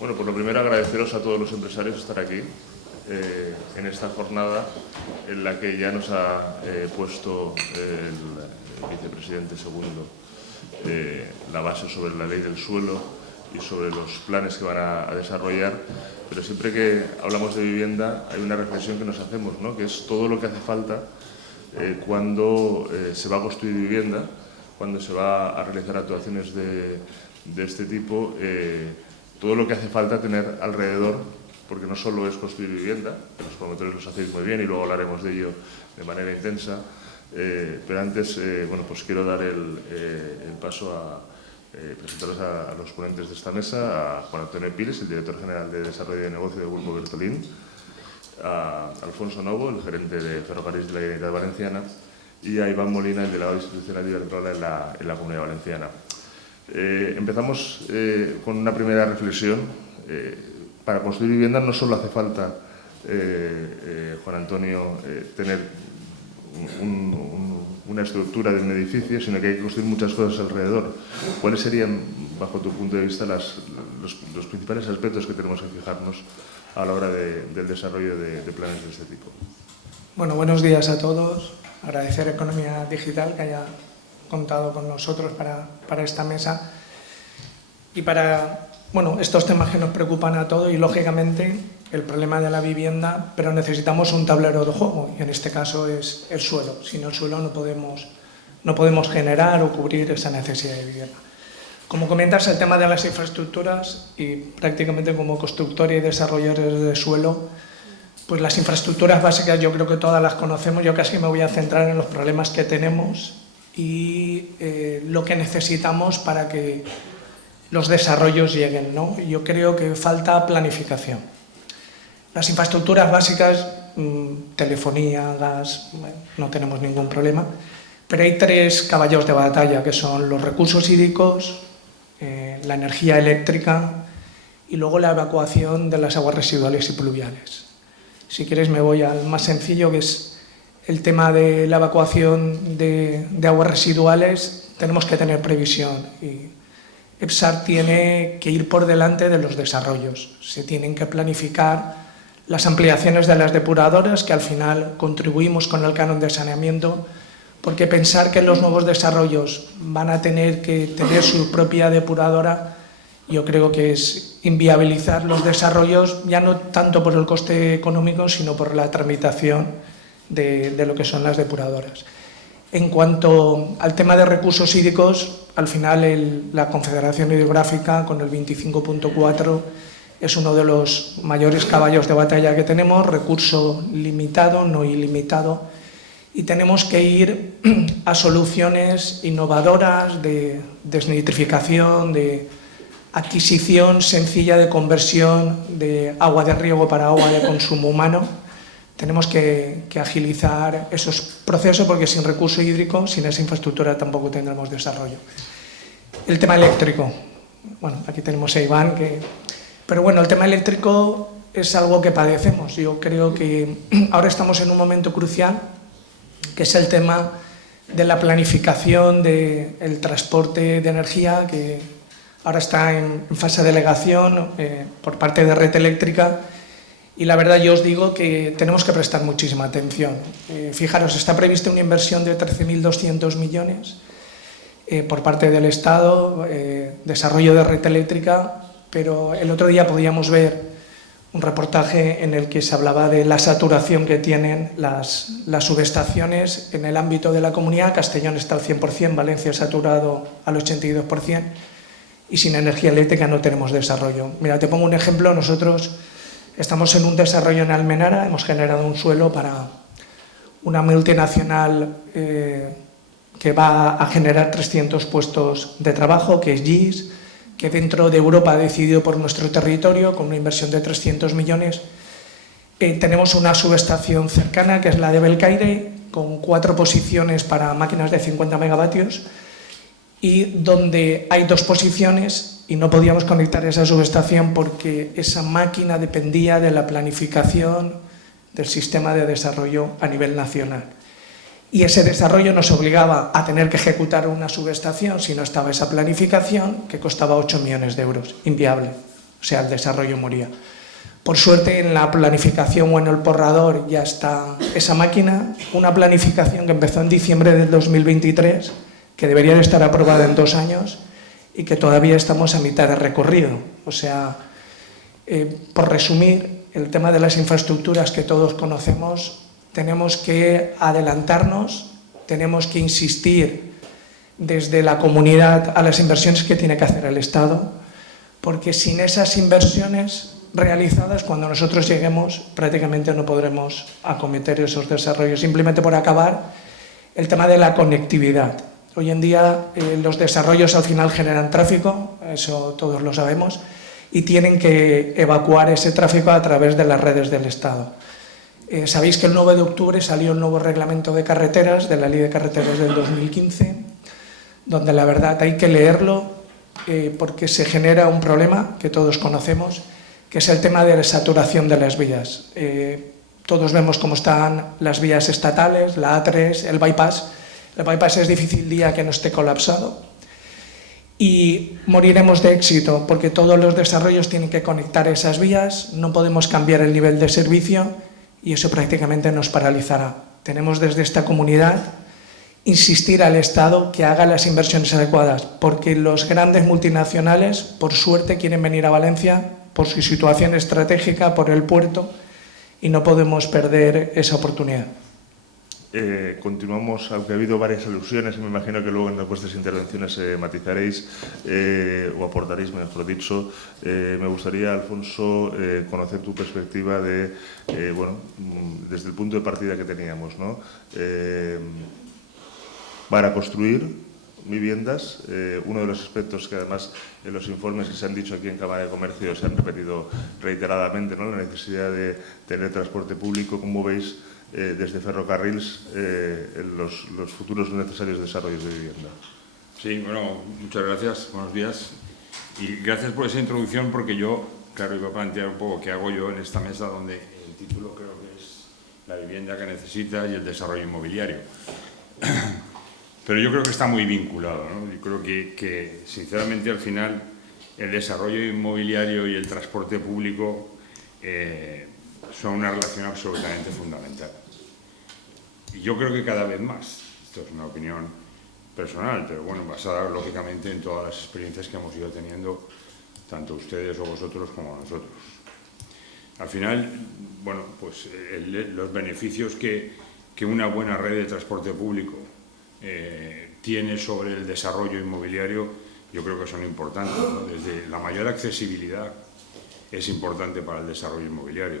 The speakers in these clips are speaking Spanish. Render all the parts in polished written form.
Bueno, pues lo primero agradeceros a todos los empresarios estar aquí en esta jornada en la que ya nos ha puesto el vicepresidente segundo la base sobre la ley del suelo y sobre los planes que van a desarrollar, pero siempre que hablamos de vivienda hay una reflexión que nos hacemos, ¿no? Que es todo lo que hace falta cuando se va a construir vivienda, cuando se va a realizar actuaciones de este tipo, todo lo que hace falta tener alrededor, porque no solo es construir vivienda, que los promotores los hacéis muy bien y luego hablaremos de ello de manera intensa, pero antes bueno, pues quiero dar el paso a presentaros a los ponentes de esta mesa, a Juan Antonio Piles, el director general de Desarrollo de Negocio del Grupo Bertolín, a Alfonso Novo, el gerente de Ferrocarriles de la Generalitat Valenciana, y a Iván Molina, el delegado institucional de Iberdrola en la Comunidad Valenciana. Empezamos con una primera reflexión. Para construir viviendas no solo hace falta, Juan Antonio, tener una estructura de un edificio, sino que hay que construir muchas cosas alrededor. ¿Cuáles serían, bajo tu punto de vista, los principales aspectos que tenemos que fijarnos a la hora del desarrollo de planes de este tipo? Bueno, buenos días a todos. Agradecer a Economía Digital que haya contado con nosotros para esta mesa y para estos temas que nos preocupan a todos y, lógicamente, el problema de la vivienda, pero necesitamos un tablero de juego y en este caso es el suelo. Sin el suelo no podemos generar o cubrir esa necesidad de vivienda. Como comentas, el tema de las infraestructuras y prácticamente como constructor y desarrolladores de suelo, pues las infraestructuras básicas yo creo que todas las conocemos. Yo casi me voy a centrar en los problemas que tenemos y lo que necesitamos para que los desarrollos lleguen, ¿no? Yo creo que falta planificación. Las infraestructuras básicas, telefonía, gas, no tenemos ningún problema, pero hay tres caballos de batalla, que son los recursos hídricos, la energía eléctrica y luego la evacuación de las aguas residuales y pluviales. Si quieres me voy al más sencillo, que es el tema de la evacuación de aguas residuales. Tenemos que tener previsión y EPSAR tiene que ir por delante de los desarrollos. Se tienen que planificar las ampliaciones de las depuradoras, que al final contribuimos con el canon de saneamiento, porque pensar que los nuevos desarrollos van a tener que tener su propia depuradora, yo creo que es inviabilizar los desarrollos, ya no tanto por el coste económico, sino por la tramitación de lo que son las depuradoras. En cuanto al tema de recursos hídricos, al final la Confederación Hidrográfica, con el 25.4, es uno de los mayores caballos de batalla que tenemos, recurso limitado, no ilimitado, y tenemos que ir a soluciones innovadoras de desnitrificación, de adquisición sencilla de conversión de agua de riego para agua de consumo humano. Tenemos que agilizar esos procesos, porque sin recurso hídrico, sin esa infraestructura tampoco tendremos desarrollo. El tema eléctrico. Bueno, aquí tenemos a Iván, pero bueno, el tema eléctrico es algo que padecemos. Yo creo que ahora estamos en un momento crucial, que es el tema de la planificación del transporte de energía, que ahora está en fase de alegación por parte de Red Eléctrica. Y la verdad yo os digo que tenemos que prestar muchísima atención. Fijaros, está prevista una inversión de 13.200 millones por parte del Estado, desarrollo de red eléctrica, pero el otro día podíamos ver un reportaje en el que se hablaba de la saturación que tienen las subestaciones en el ámbito de la comunidad. Castellón está al 100%, Valencia saturado al 82%, y sin energía eléctrica no tenemos desarrollo. Mira, te pongo un ejemplo. Nosotros estamos en un desarrollo en Almenara, hemos generado un suelo para una multinacional que va a generar 300 puestos de trabajo, que es GIS, que dentro de Europa ha decidido por nuestro territorio, con una inversión de 300 millones. Tenemos una subestación cercana, que es la de Belcaire, con 4 posiciones para máquinas de 50 megavatios, y donde hay 2 posiciones y no podíamos conectar esa subestación porque esa máquina dependía de la planificación del sistema de desarrollo a nivel nacional. Y ese desarrollo nos obligaba a tener que ejecutar una subestación si no estaba esa planificación, que costaba 8 millones de euros, inviable. o sea, el desarrollo moría. Por suerte, en la planificación o en el borrador ya está esa máquina, una planificación que empezó en diciembre del 2023, que debería de estar aprobada en 2 años y que todavía estamos a mitad de recorrido. O sea, por resumir, el tema de las infraestructuras que todos conocemos, tenemos que adelantarnos, tenemos que insistir desde la comunidad a las inversiones que tiene que hacer el Estado, porque sin esas inversiones realizadas, cuando nosotros lleguemos, prácticamente no podremos acometer esos desarrollos. Simplemente por acabar, el tema de la conectividad. Hoy en día los desarrollos al final generan tráfico, eso todos lo sabemos, y tienen que evacuar ese tráfico a través de las redes del Estado. Sabéis que el 9 de octubre salió el nuevo reglamento de carreteras, de la Ley de Carreteras del 2015, donde la verdad hay que leerlo porque se genera un problema que todos conocemos, que es el tema de la saturación de las vías. Todos vemos cómo están las vías estatales, la A3, el bypass. El bypass es difícil día que no esté colapsado y moriremos de éxito porque todos los desarrollos tienen que conectar esas vías, no podemos cambiar el nivel de servicio y eso prácticamente nos paralizará. Tenemos desde esta comunidad insistir al Estado que haga las inversiones adecuadas, porque los grandes multinacionales, por suerte, quieren venir a Valencia por su situación estratégica, por el puerto, y no podemos perder esa oportunidad. Continuamos, aunque ha habido varias alusiones, y me imagino que luego en vuestras intervenciones matizaréis o aportaréis, mejor dicho. Me gustaría, Alfonso, conocer tu perspectiva de, desde el punto de partida que teníamos, ¿no? Para construir viviendas, uno de los aspectos que además en los informes que se han dicho aquí en Cámara de Comercio se han repetido reiteradamente, ¿no? La necesidad de tener transporte público. ¿Cómo veis desde Ferrocarrils los futuros necesarios desarrollos de vivienda? Sí, bueno, muchas gracias, buenos días. Y gracias por esa introducción, porque yo, claro, iba a plantear un poco qué hago yo en esta mesa, donde el título creo que es la vivienda que necesita y el desarrollo inmobiliario. Pero yo creo que está muy vinculado, ¿no? Yo creo que sinceramente, al final, el desarrollo inmobiliario y el transporte público son una relación absolutamente fundamental. Y yo creo que cada vez más, esto es una opinión personal, pero bueno, basada lógicamente en todas las experiencias que hemos ido teniendo, tanto ustedes o vosotros como nosotros. Al final, bueno, pues los beneficios que una buena red de transporte público tiene sobre el desarrollo inmobiliario, yo creo que son importantes, ¿no? Desde la mayor accesibilidad es importante para el desarrollo inmobiliario.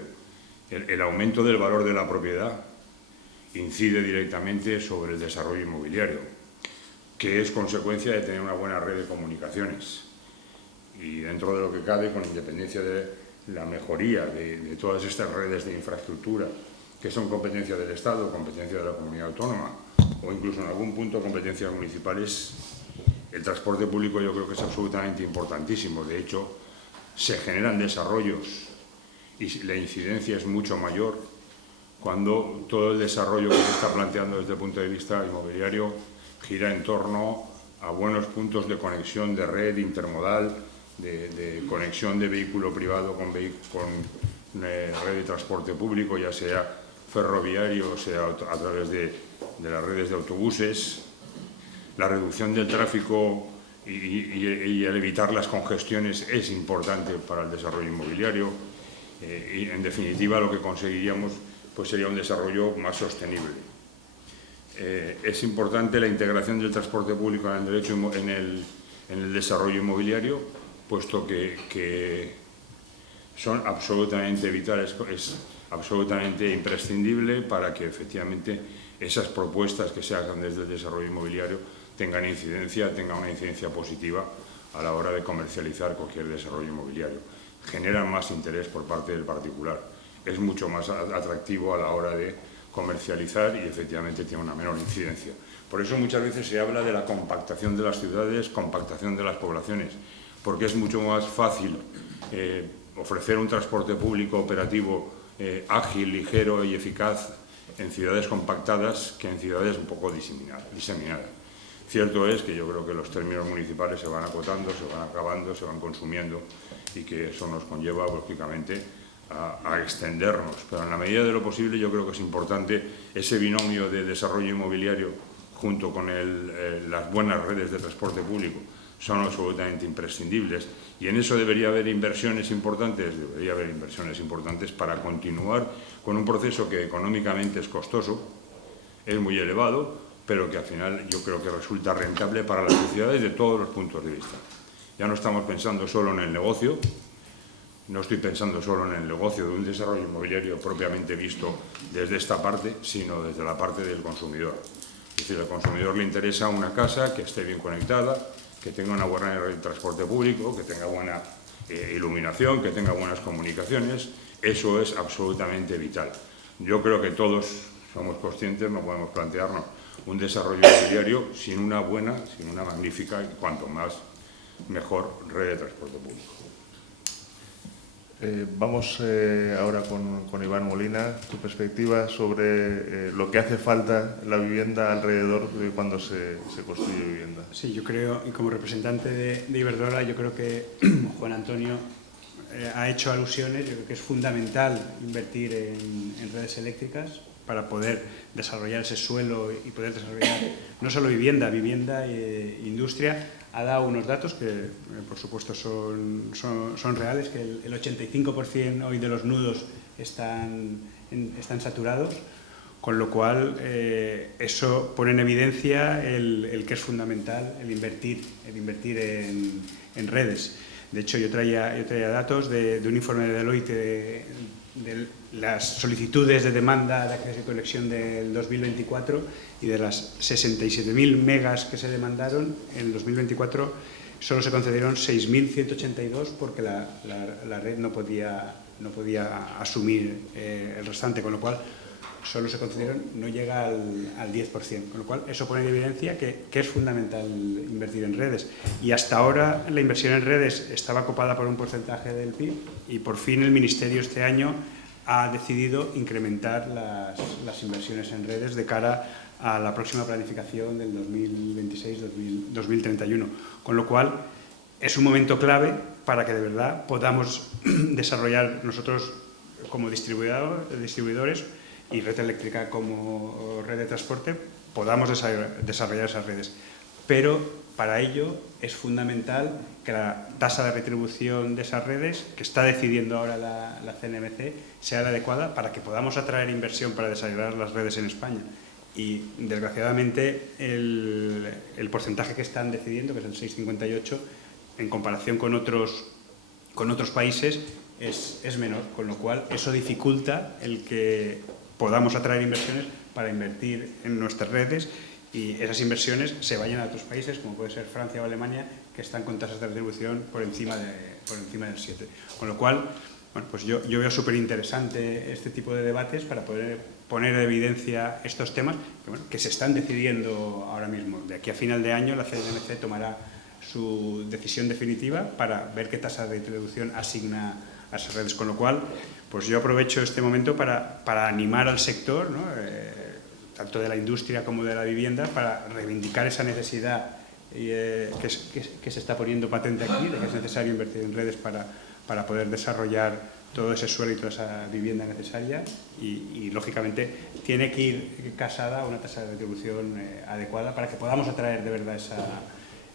El aumento del valor de la propiedad incide directamente sobre el desarrollo inmobiliario, que es consecuencia de tener una buena red de comunicaciones. Y dentro de lo que cabe, con independencia de la mejoría de todas estas redes de infraestructura, que son competencia del Estado, competencia de la comunidad autónoma, o incluso en algún punto competencias municipales, el transporte público yo creo que es absolutamente importantísimo. De hecho, se generan desarrollos y la incidencia es mucho mayor cuando todo el desarrollo que se está planteando desde el punto de vista inmobiliario gira en torno a buenos puntos de conexión de red intermodal, de conexión de vehículo privado con red de transporte público, ya sea ferroviario, o sea a través de las redes de autobuses. La reducción del tráfico y el evitar las congestiones es importante para el desarrollo inmobiliario. Y en definitiva lo que conseguiríamos pues sería un desarrollo más sostenible. Es importante la integración del transporte público en el desarrollo inmobiliario, puesto que son absolutamente vitales, es absolutamente imprescindible para que efectivamente esas propuestas que se hagan desde el desarrollo inmobiliario tengan una incidencia positiva a la hora de comercializar cualquier desarrollo inmobiliario. Generan más interés por parte del particular. Es mucho más atractivo a la hora de comercializar y efectivamente tiene una menor incidencia. Por eso muchas veces se habla de la compactación de las ciudades, compactación de las poblaciones, porque es mucho más fácil ofrecer un transporte público operativo ágil, ligero y eficaz en ciudades compactadas que en ciudades un poco diseminadas. Cierto es que yo creo que los términos municipales se van acotando, se van acabando, se van consumiendo y que eso nos conlleva, lógicamente, a extendernos. Pero en la medida de lo posible yo creo que es importante ese binomio de desarrollo inmobiliario junto con las buenas redes de transporte público. Son absolutamente imprescindibles y en eso debería haber inversiones importantes para continuar con un proceso que económicamente es costoso, es muy elevado, pero que al final yo creo que resulta rentable para las sociedades de todos los puntos de vista. Ya no estamos pensando solo en el negocio, no estoy pensando solo en el negocio de un desarrollo inmobiliario propiamente visto desde esta parte, sino desde la parte del consumidor. Es decir, al consumidor le interesa una casa que esté bien conectada, que tenga una buena red de transporte público, que tenga buena iluminación, que tenga buenas comunicaciones. Eso es absolutamente vital. Yo creo que todos somos conscientes, no podemos plantearnos un desarrollo inmobiliario sin una buena, sin una magnífica y cuanto más mejor red de transporte público. Vamos ahora con Iván Molina. Tu perspectiva sobre lo que hace falta la vivienda alrededor de cuando se construye vivienda. Sí, yo creo, y como representante de Iberdrola, yo creo que Juan Antonio ha hecho alusiones. Yo creo que es fundamental invertir en redes eléctricas para poder desarrollar ese suelo y poder desarrollar no solo vivienda e industria. Ha dado unos datos que, por supuesto, son reales, que el 85% hoy de los nudos están saturados, con lo cual eso pone en evidencia el que es fundamental el invertir en redes. De hecho, yo traía datos de un informe de Deloitte de las solicitudes de demanda de acceso y conexión del 2024, y de las 67.000 megas que se demandaron en el 2024 solo se concedieron 6.182 porque la red no podía asumir el restante, con lo cual solo se concedieron, no llega al 10%, con lo cual eso pone en evidencia que es fundamental invertir en redes. Y hasta ahora la inversión en redes estaba copada por un porcentaje del PIB y por fin el Ministerio este año ha decidido incrementar las inversiones en redes de cara a la próxima planificación del 2026-2031, con lo cual es un momento clave para que de verdad podamos desarrollar nosotros como distribuidores y red eléctrica como red de transporte, podamos desarrollar esas redes. Pero para ello es fundamental que la tasa de retribución de esas redes, que está decidiendo ahora la CNMC, sea la adecuada para que podamos atraer inversión para desarrollar las redes en España. Y desgraciadamente el porcentaje que están decidiendo, que es el 6,58, en comparación con otros países, es menor, con lo cual eso dificulta el que podamos atraer inversiones para invertir en nuestras redes y esas inversiones se vayan a otros países, como puede ser Francia o Alemania, que están con tasas de retribución por encima del 7. Con lo cual, bueno, pues yo veo súper interesante este tipo de debates para poder poner en evidencia estos temas que se están decidiendo ahora mismo. De aquí a final de año la CNMC tomará su decisión definitiva para ver qué tasa de retribución asigna a esas redes. Con lo cual, pues yo aprovecho este momento para animar al sector, ¿no? Tanto de la industria como de la vivienda, para reivindicar esa necesidad que se está poniendo patente aquí, de que es necesario invertir en redes para poder desarrollar todo ese suelo y toda esa vivienda necesaria y lógicamente tiene que ir casada a una tasa de retribución adecuada para que podamos atraer de verdad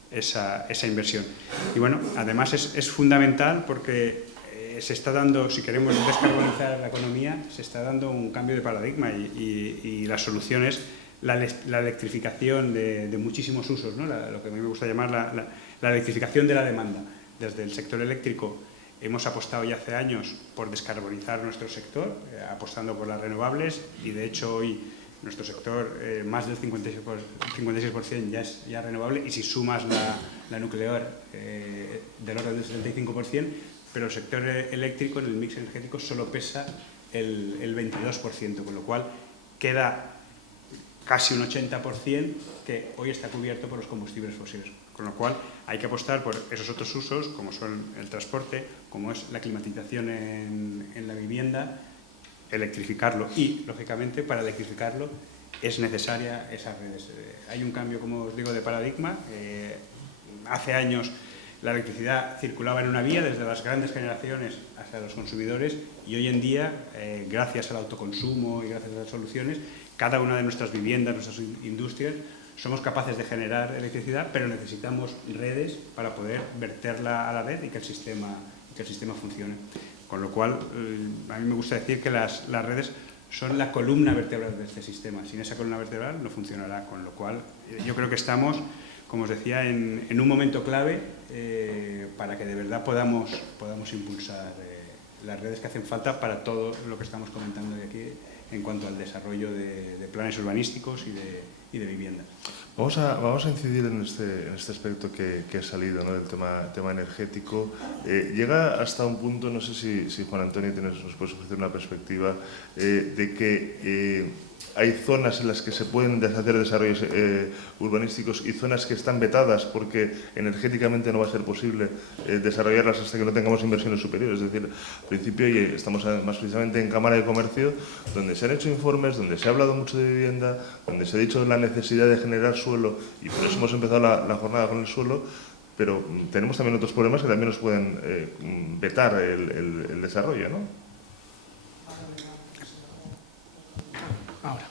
esa inversión. Y bueno, además es fundamental porque se está dando, si queremos descarbonizar la economía, se está dando un cambio de paradigma y la solución es la electrificación de muchísimos usos, ¿no? Lo que a mí me gusta llamar la electrificación de la demanda. Desde el sector eléctrico hemos apostado ya hace años por descarbonizar nuestro sector, apostando por las renovables, y de hecho hoy nuestro sector más del 56% ya es renovable, y si sumas la nuclear del orden del 75%, pero el sector eléctrico en el mix energético solo pesa el 22%, con lo cual queda casi un 80% que hoy está cubierto por los combustibles fósiles. Con lo cual hay que apostar por esos otros usos, como son el transporte, como es la climatización en la vivienda, electrificarlo y, lógicamente, para electrificarlo, es necesaria esas redes. Hay un cambio, como os digo, de paradigma. Hace años la electricidad circulaba en una vía desde las grandes generaciones hacia los consumidores y hoy en día, gracias al autoconsumo y gracias a las soluciones, cada una de nuestras viviendas, nuestras industrias, somos capaces de generar electricidad, pero necesitamos redes para poder verterla a la red y que el sistema funcione. Con lo cual, a mí me gusta decir que las redes son la columna vertebral de este sistema. Sin esa columna vertebral no funcionará, con lo cual yo creo que estamos, como os decía, en un momento clave para que de verdad podamos impulsar las redes que hacen falta para todo lo que estamos comentando de aquí en cuanto al desarrollo de planes urbanísticos y de vivienda. Vamos a incidir en este aspecto que ha salido, ¿no?, del tema energético. Llega hasta un punto, no sé si Juan Antonio nos puedes ofrecer una perspectiva, de que hay zonas en las que se pueden hacer desarrollos urbanísticos y zonas que están vetadas porque energéticamente no va a ser posible desarrollarlas hasta que no tengamos inversiones superiores. Es decir, al principio, y estamos más precisamente en Cámara de Comercio, donde se han hecho informes, donde se ha hablado mucho de vivienda, donde se ha dicho la necesidad de generar suelo, y por eso hemos empezado la jornada con el suelo, pero tenemos también otros problemas que también nos pueden vetar el desarrollo, ¿no? Ahora.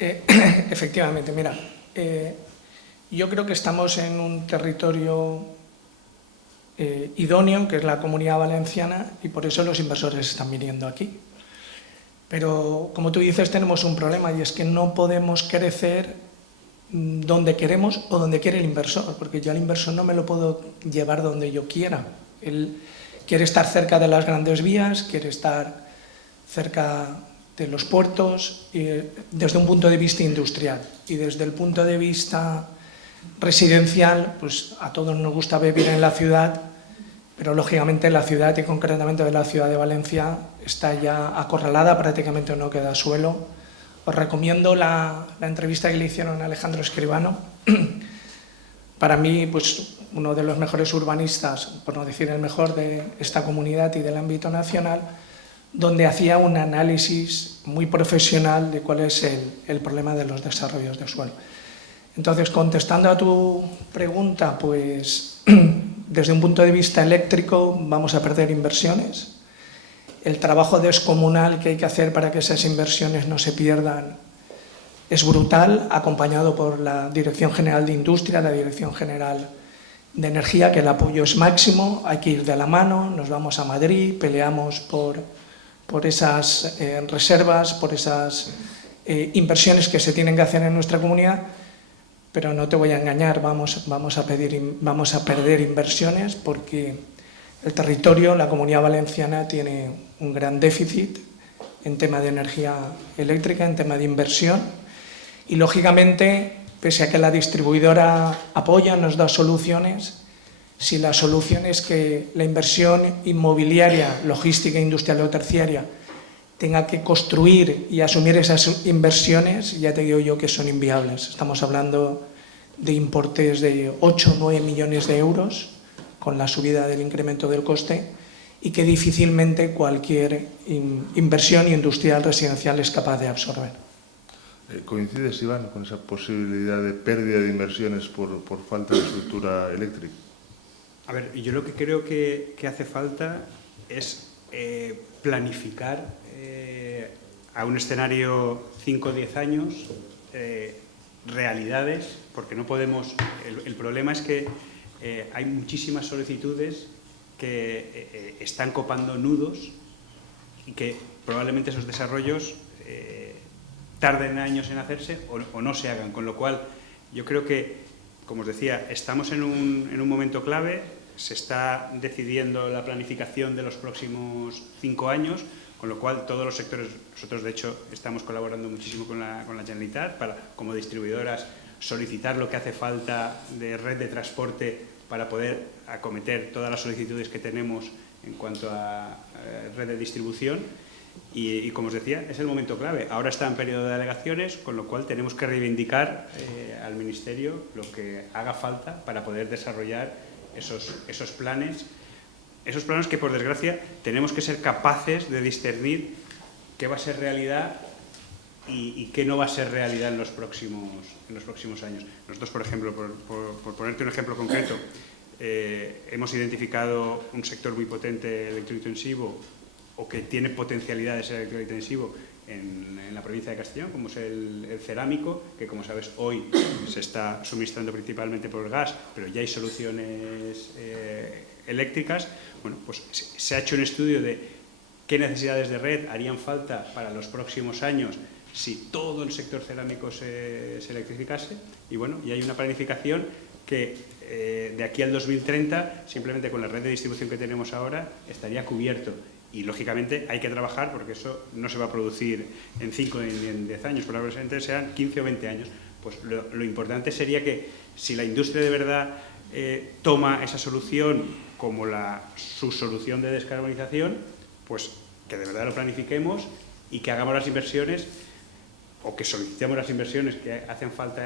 Efectivamente, mira, yo creo que estamos en un territorio idóneo, que es la Comunidad Valenciana, y por eso los inversores están viniendo aquí. Pero, como tú dices, tenemos un problema, y es que no podemos crecer donde queremos o donde quiere el inversor, porque yo al inversor no me lo puedo llevar donde yo quiera. Él quiere estar cerca de las grandes vías, quiere estar cerca de los puertos, desde un punto de vista industrial, y desde el punto de vista residencial, pues a todos nos gusta vivir en la ciudad, pero lógicamente la ciudad, y concretamente de la ciudad de Valencia, está ya acorralada, prácticamente no queda suelo. Os recomiendo la entrevista que le hicieron a Alejandro Escribano. Para mí, pues uno de los mejores urbanistas, por no decir el mejor, de esta comunidad y del ámbito nacional, donde hacía un análisis muy profesional de cuál es el problema de los desarrollos de suelo. Entonces, contestando a tu pregunta, pues desde un punto de vista eléctrico vamos a perder inversiones. El trabajo descomunal que hay que hacer para que esas inversiones no se pierdan es brutal, acompañado por la Dirección General de Industria, la Dirección General de Energía, que el apoyo es máximo, hay que ir de la mano, nos vamos a Madrid, peleamos por esas reservas, por esas inversiones que se tienen que hacer en nuestra comunidad, pero no te voy a engañar, vamos a perder inversiones porque el territorio, la Comunidad Valenciana, tiene un gran déficit en tema de energía eléctrica, en tema de inversión, y lógicamente, pese a que la distribuidora apoya, nos da soluciones, si la solución es que la inversión inmobiliaria, logística, industrial o terciaria tenga que construir y asumir esas inversiones, ya te digo yo que son inviables. Estamos hablando de importes de 8 o 9 millones de euros con la subida del incremento del coste, y que difícilmente cualquier inversión industrial residencial es capaz de absorber. ¿Coincides, Iván, con esa posibilidad de pérdida de inversiones por falta de estructura eléctrica? A ver, yo lo que creo que hace falta es planificar a un escenario 5 o 10 años realidades, porque no podemos... El problema es que hay muchísimas solicitudes que están copando nudos y que probablemente esos desarrollos tarden años en hacerse o no se hagan, con lo cual yo creo que, como os decía, estamos en un momento clave, se está decidiendo la planificación de los próximos 5 años, con lo cual todos los sectores, nosotros de hecho estamos colaborando muchísimo con la Generalitat para, como distribuidoras, solicitar lo que hace falta de red de transporte para poder acometer todas las solicitudes que tenemos en cuanto a red de distribución. Y como os decía, es el momento clave. Ahora está en periodo de alegaciones, con lo cual tenemos que reivindicar al Ministerio lo que haga falta para poder desarrollar esos planes que, por desgracia, tenemos que ser capaces de discernir qué va a ser realidad y qué no va a ser realidad en los próximos años. Nosotros, por ejemplo, por ponerte un ejemplo concreto, hemos identificado un sector muy potente electrointensivo o que tiene potencialidad de ser electrointensivo en la provincia de Castellón, como es el cerámico, que como sabes hoy se está suministrando principalmente por el gas, pero ya hay soluciones eléctricas. Bueno, pues se ha hecho un estudio de qué necesidades de red harían falta para los próximos años si todo el sector cerámico se electrificase, y bueno, y hay una planificación que de aquí al 2030, simplemente con la red de distribución que tenemos ahora, estaría cubierto. Y, lógicamente, hay que trabajar porque eso no se va a producir en 5 ni en 10 años, probablemente sean 15 o 20 años. Pues lo importante sería que, si la industria de verdad toma esa solución como su solución de descarbonización, pues que de verdad lo planifiquemos y que hagamos las inversiones o que solicitemos las inversiones que hacen falta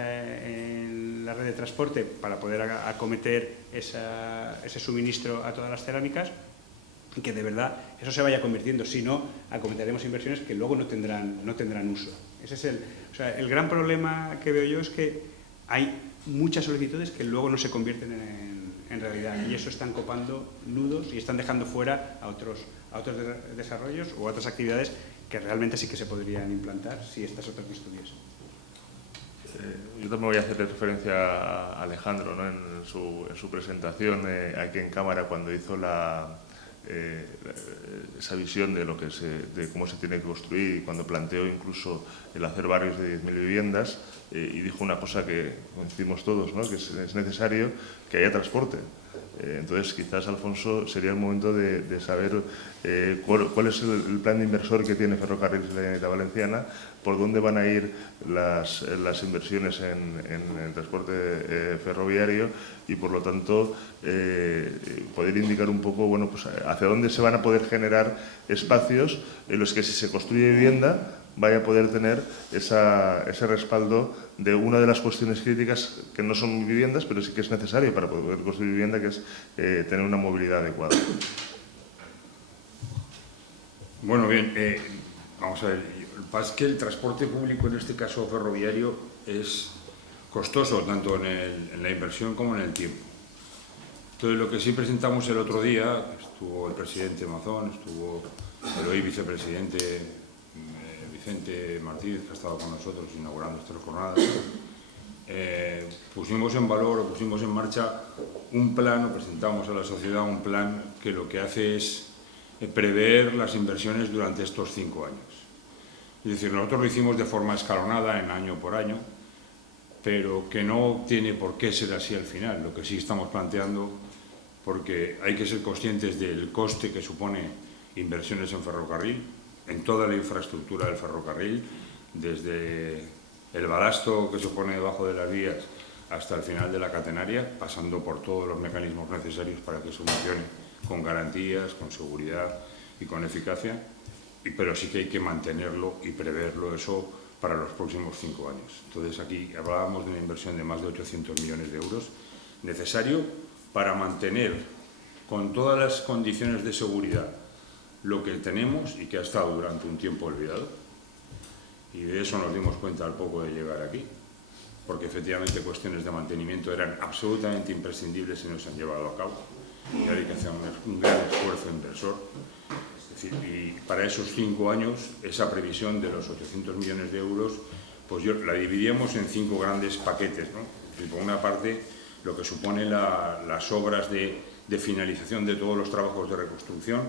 en la red de transporte para poder acometer ese suministro a todas las cerámicas, y que de verdad eso se vaya convirtiendo. Si no, acometeremos inversiones que luego no tendrán uso. Ese es el gran problema que veo yo, es que hay muchas solicitudes que luego no se convierten en realidad, y eso están copando nudos y están dejando fuera a otros desarrollos o a otras actividades que realmente sí que se podrían implantar si estas otras no estuviesen. Yo también voy a hacer referencia a Alejandro, ¿no? en su presentación aquí en cámara, cuando hizo esa visión de cómo se tiene que construir, y cuando planteó incluso el hacer barrios de 10.000 viviendas, y dijo una cosa que coincidimos todos, ¿no? Que es necesario que haya transporte. Entonces, quizás, Alfonso, sería el momento de saber cuál es el plan de inversor que tiene Ferrocarriles de la Generalitat Valenciana, por dónde van a ir las inversiones en el transporte ferroviario, y, por lo tanto, poder indicar un poco, bueno, pues, hacia dónde se van a poder generar espacios en los que, si se construye vivienda, vaya a poder tener ese respaldo de una de las cuestiones críticas, que no son viviendas, pero sí que es necesario para poder construir vivienda, que es tener una movilidad adecuada. Bueno, bien, vamos a ver. Lo que pasa es que el transporte público, en este caso ferroviario, es costoso tanto en la inversión como en el tiempo. Entonces, lo que sí presentamos el otro día, estuvo el presidente Mazón, estuvo el hoy vicepresidente Vicente Martínez, que ha estado con nosotros inaugurando estas jornadas, pusimos en valor o pusimos en marcha un plan, o presentamos a la sociedad un plan que lo que hace es prever las inversiones durante estos 5 años. Es decir, nosotros lo hicimos de forma escalonada, en año por año, pero que no tiene por qué ser así al final. Lo que sí estamos planteando, porque hay que ser conscientes del coste que supone inversiones en ferrocarril, en toda la infraestructura del ferrocarril, desde el balasto que se pone debajo de las vías hasta el final de la catenaria, pasando por todos los mecanismos necesarios para que eso funcione con garantías, con seguridad y con eficacia, pero sí que hay que mantenerlo y preverlo eso para los próximos 5 años. Entonces, aquí hablábamos de una inversión de más de 800 millones de euros, necesario para mantener con todas las condiciones de seguridad lo que tenemos y que ha estado durante un tiempo olvidado. Y de eso nos dimos cuenta al poco de llegar aquí, porque efectivamente cuestiones de mantenimiento eran absolutamente imprescindibles y no se han llevado a cabo. Y hay que hacer un gran esfuerzo inversor. Es decir, y para esos 5 años, esa previsión de los 800 millones de euros, pues la dividíamos en 5 grandes paquetes, ¿no? Y por una parte, lo que supone las obras de finalización de todos los trabajos de reconstrucción,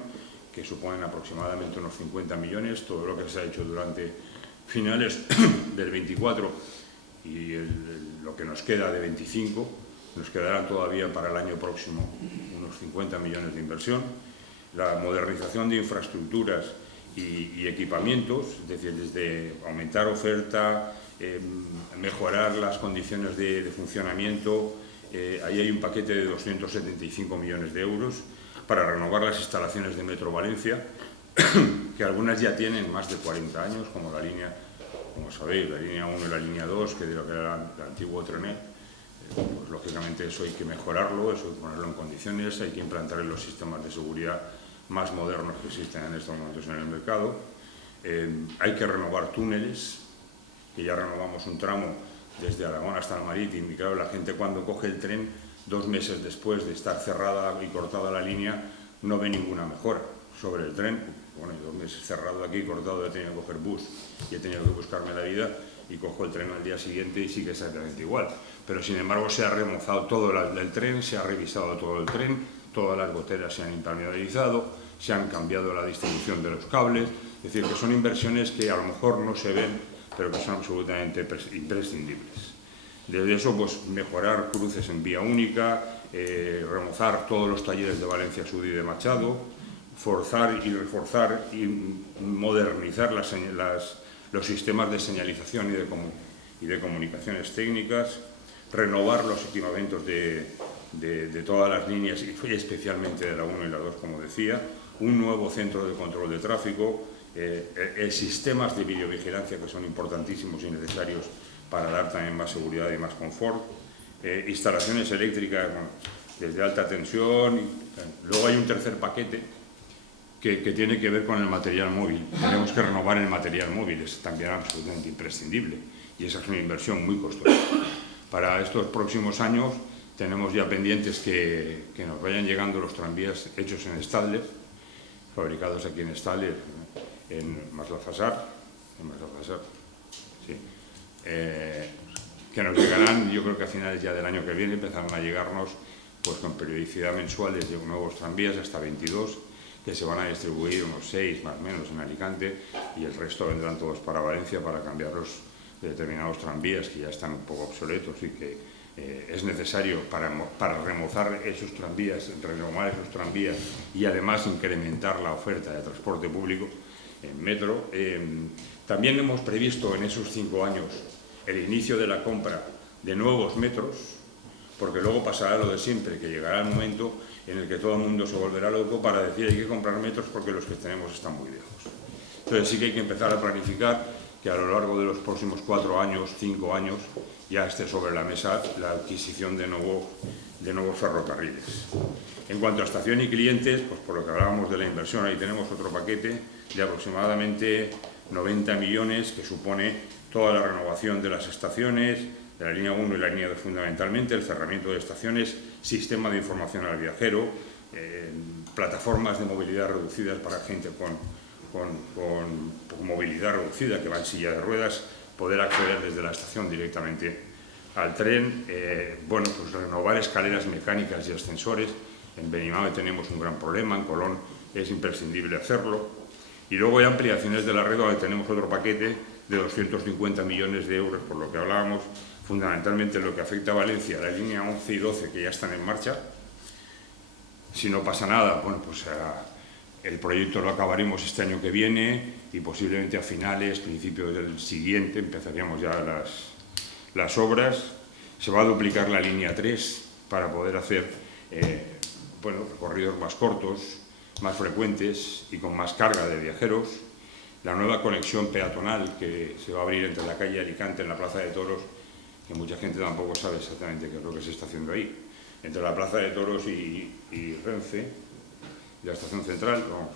que suponen aproximadamente unos 50 millones, todo lo que se ha hecho durante finales del 24 y lo que nos queda de 25, nos quedarán todavía para el año próximo unos 50 millones de inversión. La modernización de infraestructuras y equipamientos, es decir, desde aumentar oferta, mejorar las condiciones de funcionamiento, ahí hay un paquete de 275 millones de euros para renovar las instalaciones de Metro Valencia, que algunas ya tienen más de 40 años, como la línea, como sabéis, la línea 1 y la línea 2, que de lo que era el antiguo Trenet. Pues, lógicamente, eso hay que mejorarlo, eso hay que ponerlo en condiciones, hay que implantar los sistemas de seguridad más modernos que existen en estos momentos en el mercado. Hay que renovar túneles, que ya renovamos un tramo desde Aragón hasta el Marítimo, y claro, la gente cuando coge el tren, 2 meses después de estar cerrada y cortada la línea, no ve ninguna mejora sobre el tren. Bueno, 2 meses cerrado aquí, cortado, he tenido que coger bus y he tenido que buscarme la vida, y cojo el tren al día siguiente y sigue exactamente igual. Pero sin embargo se ha remozado todo el tren, se ha revisado todo el tren, todas las goteras se han impermeabilizado, se han cambiado la distribución de los cables. Es decir, que son inversiones que a lo mejor no se ven, pero que son absolutamente imprescindibles. Desde eso, pues mejorar cruces en vía única, remozar todos los talleres de Valencia Sud y de Machado, forzar y reforzar y modernizar los sistemas de señalización y de comunicaciones técnicas, renovar los equipamientos de todas las líneas y especialmente de la 1 y la 2, como decía, un nuevo centro de control de tráfico, sistemas de videovigilancia que son importantísimos y necesarios para dar también más seguridad y más confort, instalaciones eléctricas, bueno, desde alta tensión. Luego hay un tercer paquete que tiene que ver con el material móvil. Tenemos que renovar el material móvil, es también absolutamente imprescindible, y esa es una inversión muy costosa. Para estos próximos años tenemos ya pendientes que nos vayan llegando los tranvías hechos en Stadler, fabricados aquí en Stadler, en Maslafasar, sí, que nos llegarán, yo creo que a finales ya del año que viene empezarán a llegarnos pues con periodicidad mensual desde nuevos tranvías hasta 22, que se van a distribuir unos 6 más o menos en Alicante, y el resto vendrán todos para Valencia para cambiarlos de determinados tranvías que ya están un poco obsoletos y que es necesario para remozar esos tranvías, renovar esos tranvías y además incrementar la oferta de transporte público en metro. También hemos previsto en esos 5 años el inicio de la compra de nuevos metros, porque luego pasará lo de siempre, que llegará el momento en el que todo el mundo se volverá loco para decir hay que comprar metros porque los que tenemos están muy viejos. Entonces sí que hay que empezar a planificar que a lo largo de los próximos 4 años, 5 años, ya esté sobre la mesa la adquisición de nuevos ferrocarriles. En cuanto a estación y clientes, pues por lo que hablábamos de la inversión, ahí tenemos otro paquete de aproximadamente 90 millones que supone toda la renovación de las estaciones, de la línea 1 y la línea 2 fundamentalmente, el cerramiento de estaciones, sistema de información al viajero, plataformas de movilidad reducidas para gente con movilidad reducida que va en silla de ruedas, poder acceder desde la estación directamente al tren, bueno, pues renovar escaleras mecánicas y ascensores. En Benimame tenemos un gran problema, en Colón es imprescindible hacerlo. Y luego hay ampliaciones de la red, donde tenemos otro paquete de 250 millones de euros, por lo que hablábamos, fundamentalmente lo que afecta a Valencia, la línea 11 y 12 que ya están en marcha. Si no pasa nada, bueno, pues el proyecto lo acabaremos este año que viene y posiblemente a finales, principios del siguiente, empezaríamos ya las obras. Se va a duplicar la línea 3 para poder hacer bueno, recorridos más cortos, más frecuentes y con más carga de viajeros. La nueva conexión peatonal que se va a abrir entre la calle Alicante en la Plaza de Toros, que mucha gente tampoco sabe exactamente qué es lo que se está haciendo ahí, entre la Plaza de Toros y Renfe, y la estación central, vamos,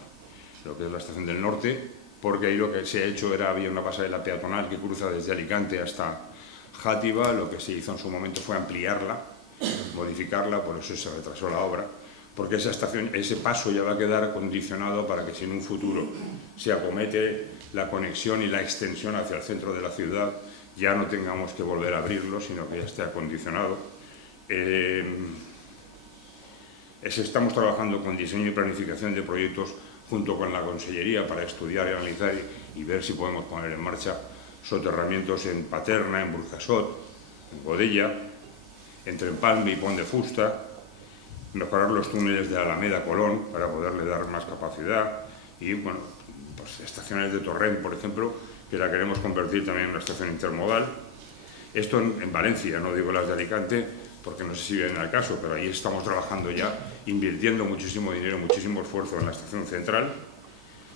lo que es la estación del norte, porque ahí lo que se ha hecho había una pasarela peatonal que cruza desde Alicante hasta Játiva. Lo que se hizo en su momento fue ampliarla, modificarla, por eso se retrasó la obra, porque ese paso ya va a quedar acondicionado para que si en un futuro se acomete la conexión y la extensión hacia el centro de la ciudad, ya no tengamos que volver a abrirlo, sino que ya esté acondicionado. Estamos trabajando con diseño y planificación de proyectos junto con la Consellería para estudiar y analizar y ver si podemos poner en marcha soterramientos en Paterna, en Burjasot, en Godella, entre Empalme y Pont de Fusta, mejorar los túneles de Alameda Colón para poderle dar más capacidad y, bueno, pues estaciones de Torrent, por ejemplo, que la queremos convertir también en una estación intermodal. Esto en Valencia, no digo las de Alicante, porque no sé si vienen al caso, pero ahí estamos trabajando ya, invirtiendo muchísimo dinero, muchísimo esfuerzo en la estación central.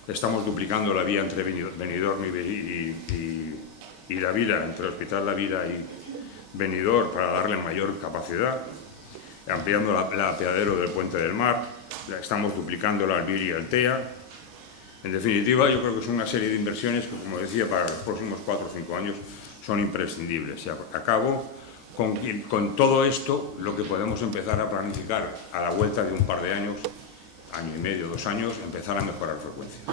Estamos duplicando la vía entre Benidorm y La Vila, entre el Hospital La Vila y Benidorm, para darle mayor capacidad, ampliando el apeadero del Puente del Mar. Estamos duplicando la Albir y Altea. En definitiva, yo creo que es una serie de inversiones que, como decía, para los próximos 4 o 5 años son imprescindibles. Y acabo con todo esto, lo que podemos empezar a planificar a la vuelta de un par de años, año y medio, 2 años, empezar a mejorar frecuencias.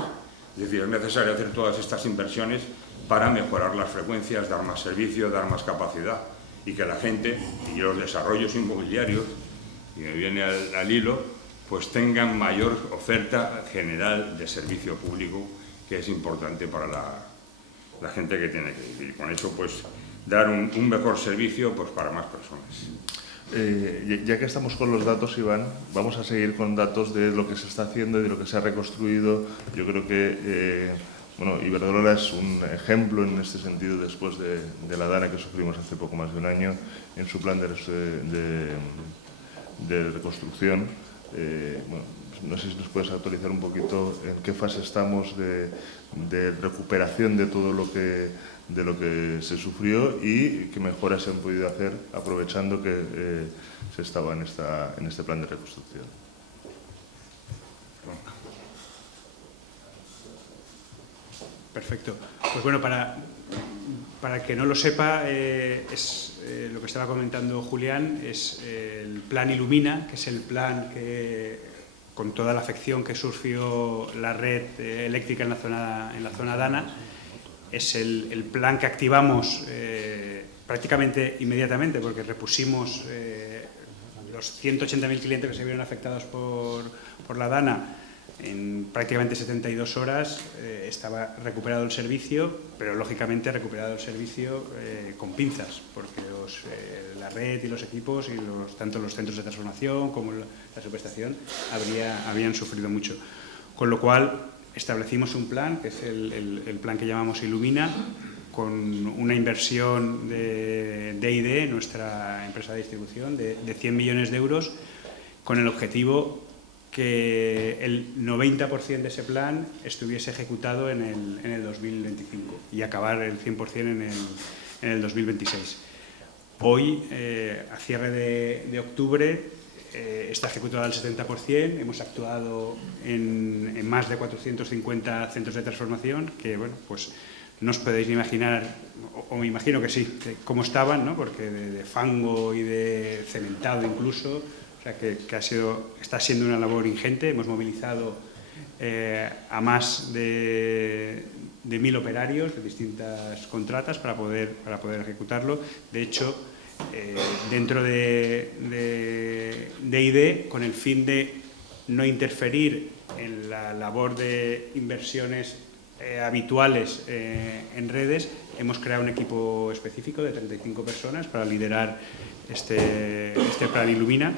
Es decir, es necesario hacer todas estas inversiones para mejorar las frecuencias, dar más servicio, dar más capacidad y que la gente y los desarrollos inmobiliarios, y me viene al hilo, pues tengan mayor oferta general de servicio público, que es importante para la gente que tiene que vivir. Con eso, pues, dar un mejor servicio, pues, para más personas. Ya que estamos con los datos, Iván, vamos a seguir con datos de lo que se está haciendo y de lo que se ha reconstruido. Yo creo que Iberdrola es un ejemplo en este sentido después de la dana que sufrimos hace poco más de un año en su plan de reconstrucción. No sé si nos puedes actualizar un poquito en qué fase estamos de recuperación de todo lo que se sufrió y qué mejoras se han podido hacer aprovechando que se estaba en este plan de reconstrucción. Perfecto. Pues bueno, para el que no lo sepa, lo que estaba comentando Julián es el plan Ilumina, que es el plan que, con toda la afección que sufrió la red eléctrica en la zona Dana, es el plan que activamos prácticamente inmediatamente, porque repusimos los 180.000 clientes que se vieron afectados por la Dana en prácticamente 72 horas. Estaba recuperado el servicio, pero lógicamente recuperado el servicio con pinzas, porque la red y los equipos, y tanto los centros de transformación como la subestación, habían sufrido mucho. Con lo cual, establecimos un plan, que es el plan que llamamos Ilumina, con una inversión de D&D, nuestra empresa de distribución, de 100 millones de euros, con el objetivo que el 90% de ese plan estuviese ejecutado en el 2025 y acabar el 100% en el 2026. Hoy, a cierre de octubre, está ejecutado al 70%, hemos actuado en más de 450 centros de transformación, que bueno, pues no os podéis imaginar, o me imagino que sí, cómo estaban, ¿no? Porque de fango y de cementado incluso. O sea, que está siendo una labor ingente. Hemos movilizado a más de 1.000 operarios de distintas contratas para poder ejecutarlo. De hecho, dentro de ID, con el fin de no interferir en la labor de inversiones habituales en redes, hemos creado un equipo específico de 35 personas para liderar este plan Ilumina.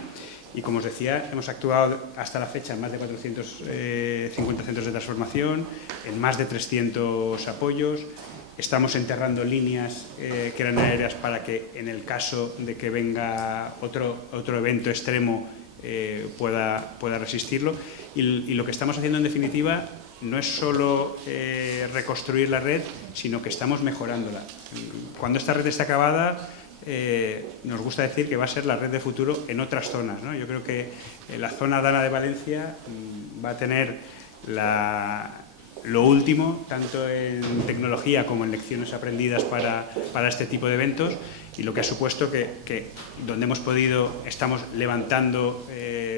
Y como os decía, hemos actuado hasta la fecha en más de 450 centros de transformación, en más de 300 apoyos. Estamos enterrando líneas que eran aéreas para que, en el caso de que venga otro evento extremo, pueda resistirlo. Y lo que estamos haciendo, en definitiva, no es solo reconstruir la red, sino que estamos mejorándola. Cuando esta red esté acabada, nos gusta decir que va a ser la red de futuro en otras zonas, ¿no? Yo creo que la zona Dana de Valencia va a tener lo último, tanto en tecnología como en lecciones aprendidas para este tipo de eventos, y lo que ha supuesto que donde hemos podido, estamos levantando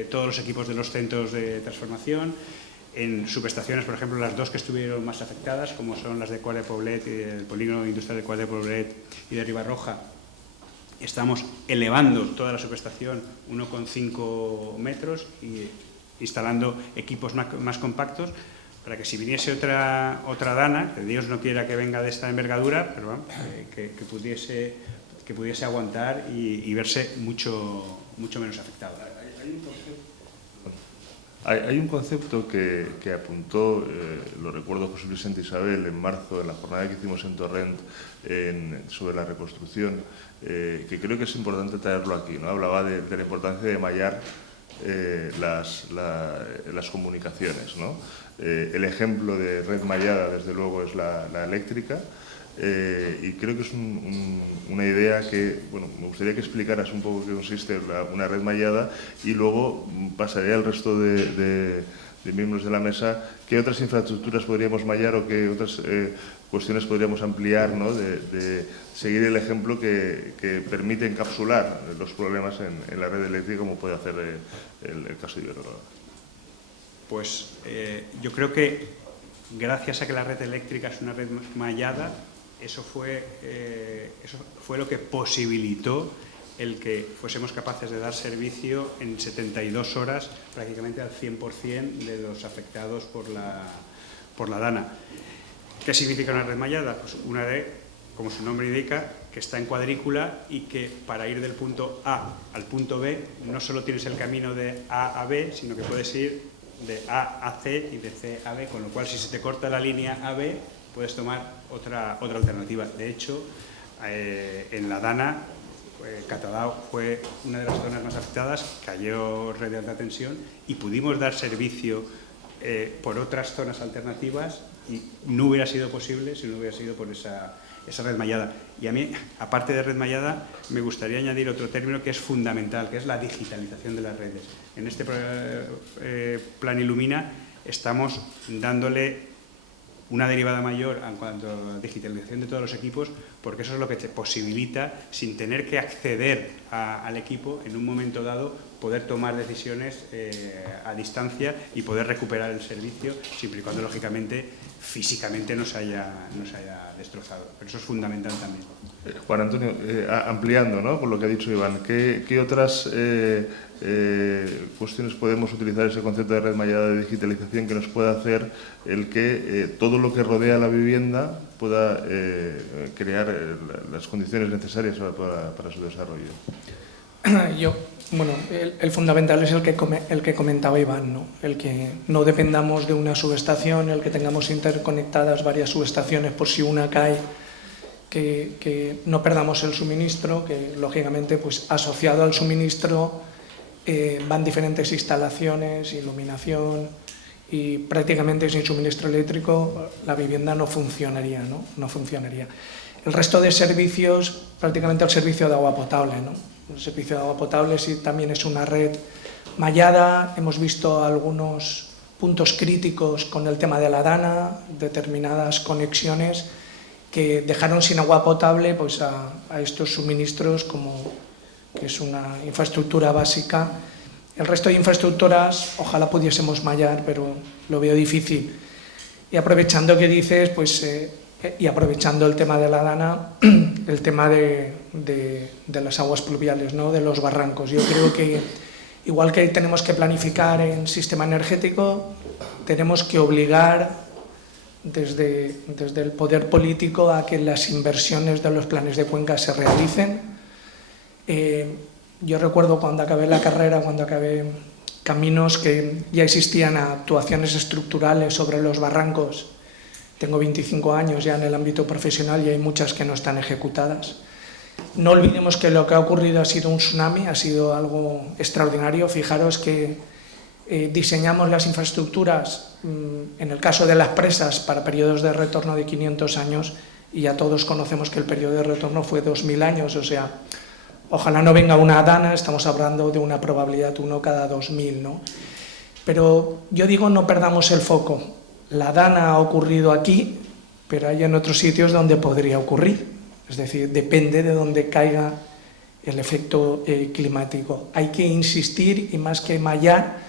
todos los equipos de los centros de transformación. En subestaciones, por ejemplo, las dos que estuvieron más afectadas, como son las de Quart de Poblet y el polígono industrial de Quart de Poblet y de Ribarroja, estamos elevando toda la subestación 1,5 metros y instalando equipos más compactos para que, si viniese otra Dana, que Dios no quiera que venga de esta envergadura, pero bueno, que pudiese aguantar y verse mucho menos afectado. Hay un concepto que apuntó, lo recuerdo, José Luis Santa Isabel en marzo, en la jornada que hicimos en Torrent sobre la reconstrucción, que creo que es importante traerlo aquí, ¿no? Hablaba de la importancia de mallar las comunicaciones, ¿no? El ejemplo de red mallada, desde luego, es la eléctrica. Y creo que es una idea que, bueno, me gustaría que explicaras un poco qué consiste una red mallada, y luego pasaré al resto de miembros de la mesa, ¿qué otras infraestructuras podríamos mallar o qué otras cuestiones podríamos ampliar, ¿no? de seguir el ejemplo que permite encapsular los problemas en la red eléctrica, como puede hacer el caso de Iberdrola? Pues yo creo que gracias a que la red eléctrica es una red mallada, eso fue lo que posibilitó el que fuésemos capaces de dar servicio en 72 horas prácticamente al 100% de los afectados por la DANA. ¿Qué significa una red mallada? Pues una red, como su nombre indica, que está en cuadrícula y que para ir del punto A al punto B no solo tienes el camino de A a B, sino que puedes ir de A a C y de C a B, con lo cual si se te corta la línea A-B puedes tomar otra alternativa. De hecho, en la DANA, Catadao fue una de las zonas más afectadas, cayó red de alta tensión y pudimos dar servicio por otras zonas alternativas y no hubiera sido posible si no hubiera sido por esa red mallada. Y a mí, aparte de red mallada, me gustaría añadir otro término que es fundamental, que es la digitalización de las redes. En este plan Illumina estamos dándole una derivada mayor en cuanto a la digitalización de todos los equipos, porque eso es lo que te posibilita, sin tener que acceder al equipo, en un momento dado, poder tomar decisiones a distancia y poder recuperar el servicio, siempre y cuando, lógicamente, físicamente no se haya destrozado. Pero eso es fundamental también. Juan Antonio, ampliando, ¿no?, por lo que ha dicho Iván, ¿qué otras cuestiones podemos utilizar ese concepto de red mallada de digitalización que nos pueda hacer el que todo lo que rodea la vivienda pueda crear las condiciones necesarias para su desarrollo? El fundamental es el que comentaba Iván, ¿no? El que no dependamos de una subestación, el que tengamos interconectadas varias subestaciones por si una cae, que no perdamos el suministro, que lógicamente pues asociado al suministro van diferentes instalaciones, iluminación, y prácticamente sin suministro eléctrico la vivienda no funcionaría, ¿no? No funcionaría. El resto de servicios, prácticamente el servicio de agua potable, ¿no? El servicio de agua potable sí también es una red mallada. Hemos visto algunos puntos críticos con el tema de la DANA, determinadas conexiones que dejaron sin agua potable pues a estos suministros, como que es una infraestructura básica. El resto de infraestructuras ojalá pudiésemos mallar, pero lo veo difícil. Y aprovechando que dices, y aprovechando el tema de la DANA, el tema de las aguas pluviales, ¿no?, de los barrancos. Yo creo que igual que tenemos que planificar en sistema energético, tenemos que obligar desde el poder político a que las inversiones de los planes de cuenca se realicen. Yo recuerdo cuando acabé la carrera, cuando acabé caminos, que ya existían actuaciones estructurales sobre los barrancos. Tengo 25 años ya en el ámbito profesional y hay muchas que no están ejecutadas. No olvidemos que lo que ha ocurrido ha sido un tsunami, ha sido algo extraordinario. Fijaros que diseñamos las infraestructuras, en el caso de las presas, para periodos de retorno de 500 años y ya todos conocemos que el periodo de retorno fue 2000 años, o sea, ojalá no venga una DANA, estamos hablando de una probabilidad 1 cada 2000, ¿no? Pero yo digo, no perdamos el foco. La DANA ha ocurrido aquí, pero hay en otros sitios donde podría ocurrir. Es decir, depende de dónde caiga el efecto climático. Hay que insistir y más que mallar,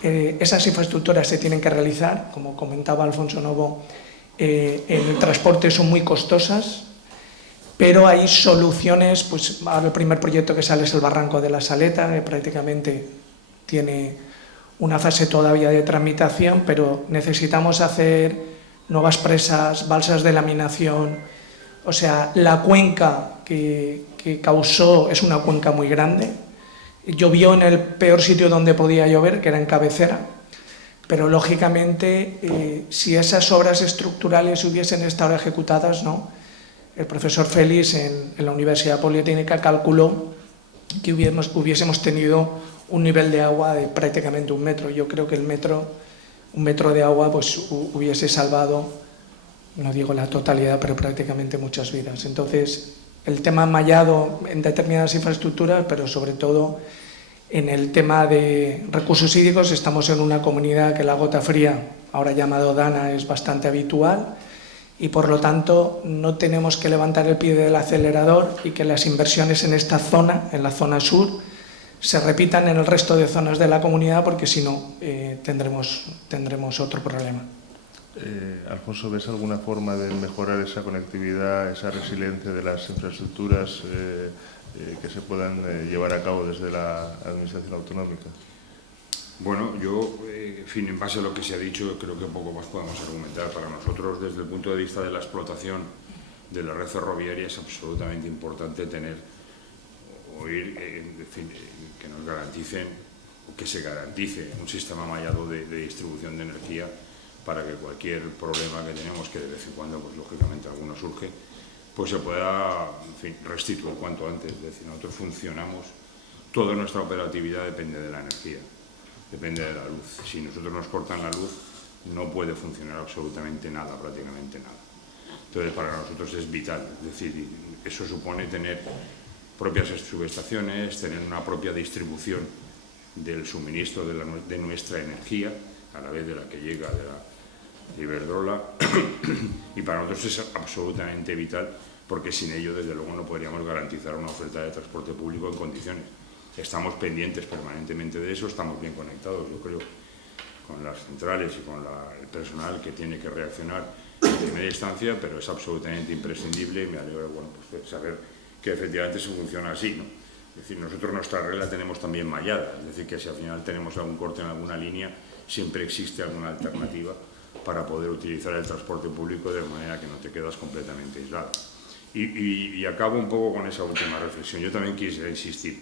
esas infraestructuras se tienen que realizar, como comentaba Alfonso Novo, en el transporte son muy costosas, pero hay soluciones. Pues ahora el primer proyecto que sale es el Barranco de la Saleta, que prácticamente tiene una fase todavía de tramitación, pero necesitamos hacer nuevas presas, balsas de laminación. O sea, la cuenca que causó es una cuenca muy grande. Llovió en el peor sitio donde podía llover, que era en cabecera, pero lógicamente si esas obras estructurales hubiesen estado ejecutadas, ¿no? El profesor Félix en la Universidad Politécnica calculó que hubiésemos tenido un nivel de agua de prácticamente 1 metro. Yo creo que un metro de agua pues hubiese salvado, no digo la totalidad, pero prácticamente muchas vidas. Entonces, el tema mallado en determinadas infraestructuras, pero sobre todo En el tema de recursos hídricos estamos en una comunidad que la gota fría, ahora llamado Dana, es bastante habitual y por lo tanto no tenemos que levantar el pie del acelerador y que las inversiones en esta zona, en la zona sur, se repitan en el resto de zonas de la comunidad, porque si no tendremos otro problema. Alfonso, ¿ves alguna forma de mejorar esa conectividad, esa resiliencia de las infraestructuras que se puedan llevar a cabo desde la Administración Autonómica? Bueno, yo, en fin, en base a lo que se ha dicho, creo que poco más podemos argumentar. Para nosotros, desde el punto de vista de la explotación de la red ferroviaria, es absolutamente importante tener, en fin, que nos garanticen, o que se garantice un sistema mallado de distribución de energía para que cualquier problema que tenemos, que de vez en cuando, pues lógicamente alguno surge, pues se pueda, en fin, restituir cuanto antes. Es decir, nosotros funcionamos, toda nuestra operatividad depende de la energía, depende de la luz. Si nosotros nos cortan la luz, no puede funcionar absolutamente nada, prácticamente nada. Entonces, para nosotros es vital. Es decir, eso supone tener propias subestaciones, tener una propia distribución del suministro de nuestra energía, a la vez de la que llega de Iberdrola, y para nosotros es absolutamente vital, porque sin ello, desde luego, no podríamos garantizar una oferta de transporte público en condiciones. Estamos pendientes permanentemente de eso, estamos bien conectados, yo creo, con las centrales y con el personal que tiene que reaccionar en primera instancia, pero es absolutamente imprescindible y me alegra, bueno, pues, saber que efectivamente se funciona así, ¿no? Es decir, nosotros nuestra red la tenemos también mallada, es decir, que si al final tenemos algún corte en alguna línea, siempre existe alguna alternativa para poder utilizar el transporte público de manera que no te quedas completamente aislado. Y acabo un poco con esa última reflexión. Yo también quisiera insistir,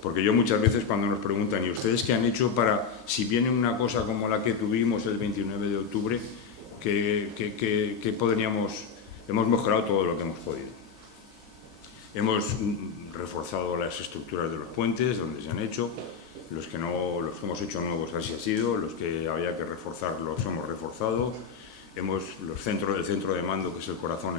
porque yo muchas veces cuando nos preguntan, ¿y ustedes qué han hecho para, si viene una cosa como la que tuvimos el 29 de octubre, que podríamos, hemos mejorado todo lo que hemos podido? Hemos reforzado las estructuras de los puentes, donde se han hecho, los que hemos hecho nuevos así ha sido, los que había que reforzar los hemos reforzado, el centro de mando, que es el corazón,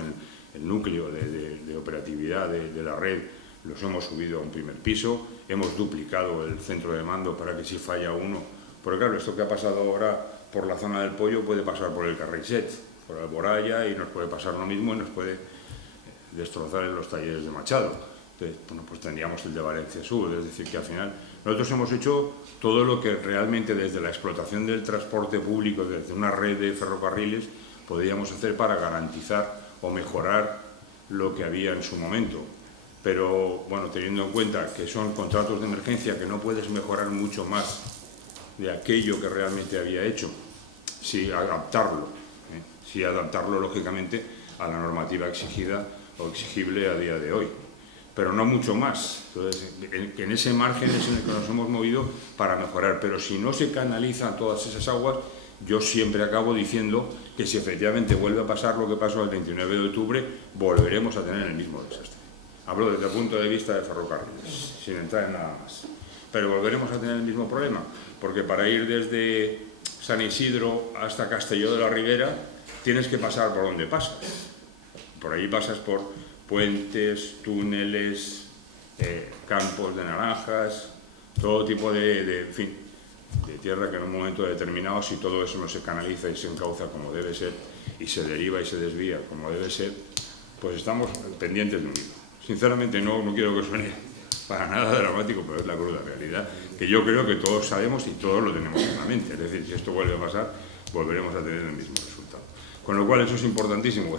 el núcleo de operatividad de la red, los hemos subido a un primer piso, hemos duplicado el centro de mando para que si falla uno, porque claro, esto que ha pasado ahora por la zona del Pollo puede pasar por el Carraiset, por Alboraya, y nos puede pasar lo mismo y nos puede destrozar en los talleres de Machado. Entonces, bueno, pues tendríamos el de Valencia Sur, es decir, que al final nosotros hemos hecho todo lo que realmente desde la explotación del transporte público, desde una red de ferrocarriles, podíamos hacer para garantizar o mejorar lo que había en su momento. Pero, bueno, teniendo en cuenta que son contratos de emergencia, que no puedes mejorar mucho más de aquello que realmente había hecho, si adaptarlo, lógicamente a la normativa exigida o exigible a día de hoy, pero no mucho más. Entonces, en ese margen es en el que nos hemos movido para mejorar, pero si no se canalizan todas esas aguas, yo siempre acabo diciendo que si efectivamente vuelve a pasar lo que pasó el 29 de octubre, volveremos a tener el mismo desastre. Hablo desde el punto de vista de ferrocarriles, sin entrar en nada más. Pero volveremos a tener el mismo problema, porque para ir desde San Isidro hasta Castelló de la Ribera tienes que pasar por donde pasas. Por ahí pasas por puentes, túneles, campos de naranjas, todo tipo de tierra que en un momento determinado, si todo eso no se canaliza y se encauza como debe ser, y se deriva y se desvía como debe ser, pues estamos pendientes de un hilo. Sinceramente no quiero que suene para nada dramático, pero es la cruda realidad, que yo creo que todos sabemos y todos lo tenemos en la mente. Es decir, si esto vuelve a pasar, volveremos a tener el mismo resultado. Con lo cual eso es importantísimo.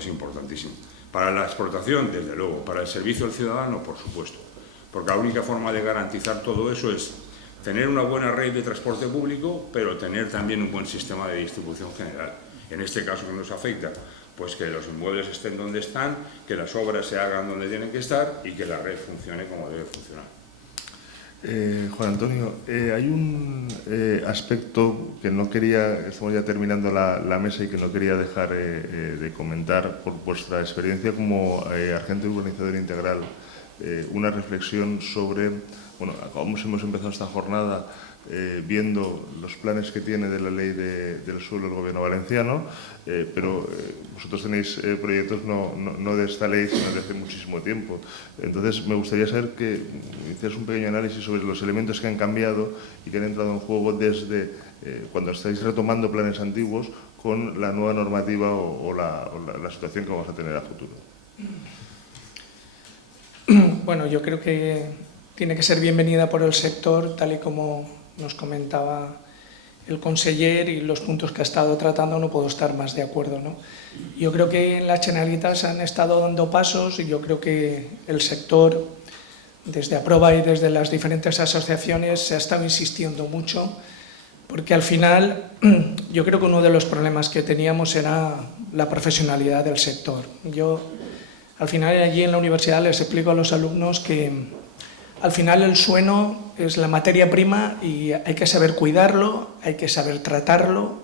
Para la exportación, desde luego. Para el servicio al ciudadano, por supuesto. Porque la única forma de garantizar todo eso es tener una buena red de transporte público, pero tener también un buen sistema de distribución general. En este caso que nos afecta, pues que los inmuebles estén donde están, que las obras se hagan donde tienen que estar y que la red funcione como debe funcionar. Juan Antonio, hay un aspecto que no quería, estamos ya terminando la mesa y que no quería dejar de comentar por vuestra experiencia como agente urbanizador integral, una reflexión sobre bueno, hemos empezado esta jornada viendo los planes que tiene de la ley del suelo el Gobierno valenciano, pero vosotros tenéis proyectos no de esta ley, sino de hace muchísimo tiempo. Entonces, me gustaría saber que hicieras un pequeño análisis sobre los elementos que han cambiado y que han entrado en juego desde cuando estáis retomando planes antiguos con la nueva normativa o la situación que vamos a tener a futuro. Bueno, yo creo que tiene que ser bienvenida por el sector, tal y como nos comentaba el conseller, y los puntos que ha estado tratando no puedo estar más de acuerdo, ¿no? Yo creo que en la Generalitat se han estado dando pasos y yo creo que el sector, desde Aproba y desde las diferentes asociaciones, se ha estado insistiendo mucho, porque al final yo creo que uno de los problemas que teníamos era la profesionalidad del sector. Yo al final allí en la universidad les explico a los alumnos que al final el suelo es la materia prima y hay que saber cuidarlo, hay que saber tratarlo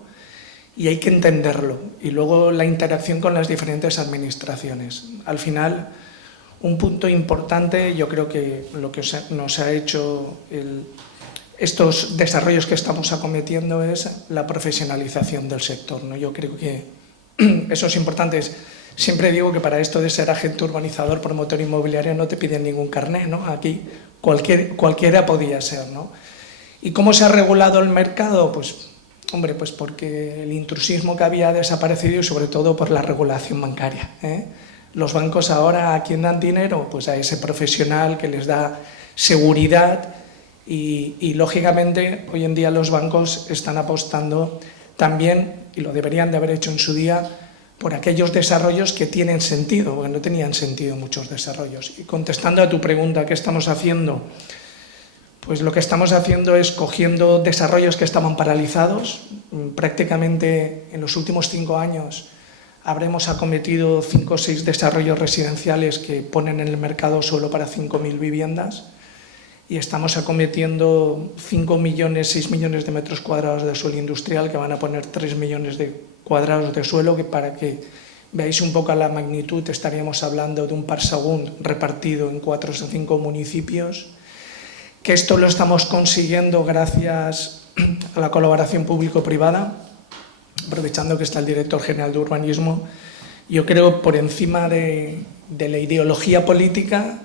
y hay que entenderlo. Y luego la interacción con las diferentes administraciones. Al final, un punto importante, yo creo que lo que nos ha hecho estos desarrollos que estamos acometiendo es la profesionalización del sector, ¿no? Yo creo que eso es importante. Siempre digo que para esto de ser agente urbanizador, promotor inmobiliario, no te piden ningún carné, ¿no? Aquí cualquiera podía ser, ¿no? ¿Y cómo se ha regulado el mercado? Pues, hombre, pues porque el intrusismo que había desaparecido y sobre todo por la regulación bancaria, ¿eh? Los bancos ahora, ¿a quién dan dinero? Pues a ese profesional que les da seguridad y lógicamente hoy en día los bancos están apostando también, y lo deberían de haber hecho en su día, por aquellos desarrollos que tienen sentido, porque no tenían sentido muchos desarrollos. Y contestando a tu pregunta, ¿qué estamos haciendo? Pues lo que estamos haciendo es cogiendo desarrollos que estaban paralizados. Prácticamente en los últimos 5 años habremos acometido 5 o 6 desarrollos residenciales que ponen en el mercado suelo para 5.000 viviendas y estamos acometiendo 5 millones, 6 millones de metros cuadrados de suelo industrial que van a poner 3 millones de cuadrados de suelo, que para que veáis un poco la magnitud estaríamos hablando de un parsegún repartido en 4 o 5 municipios, que esto lo estamos consiguiendo gracias a la colaboración público-privada, aprovechando que está el director general de urbanismo. Yo creo por encima de la ideología política,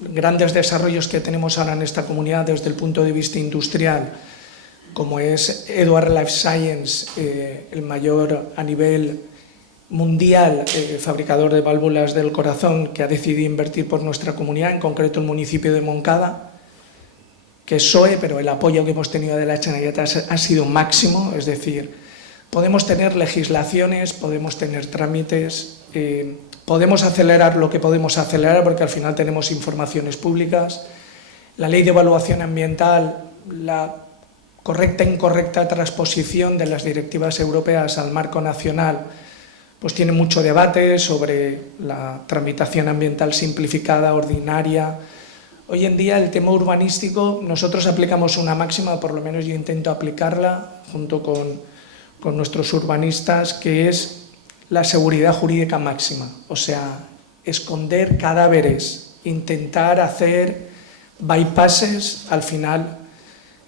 grandes desarrollos que tenemos ahora en esta comunidad desde el punto de vista industrial, como es Edward Life Science, el mayor a nivel mundial fabricador de válvulas del corazón, que ha decidido invertir por nuestra comunidad, en concreto el municipio de Moncada, que es SOE, pero el apoyo que hemos tenido de la Generalitat ha sido máximo, es decir, podemos tener legislaciones, podemos tener trámites, podemos acelerar lo que podemos acelerar porque al final tenemos informaciones públicas, la ley de evaluación ambiental, la correcta e incorrecta transposición de las directivas europeas al marco nacional, pues tiene mucho debate sobre la tramitación ambiental simplificada, ordinaria. Hoy en día el tema urbanístico, nosotros aplicamos una máxima, por lo menos yo intento aplicarla junto con nuestros urbanistas, que es la seguridad jurídica máxima, o sea, esconder cadáveres, intentar hacer bypasses, al final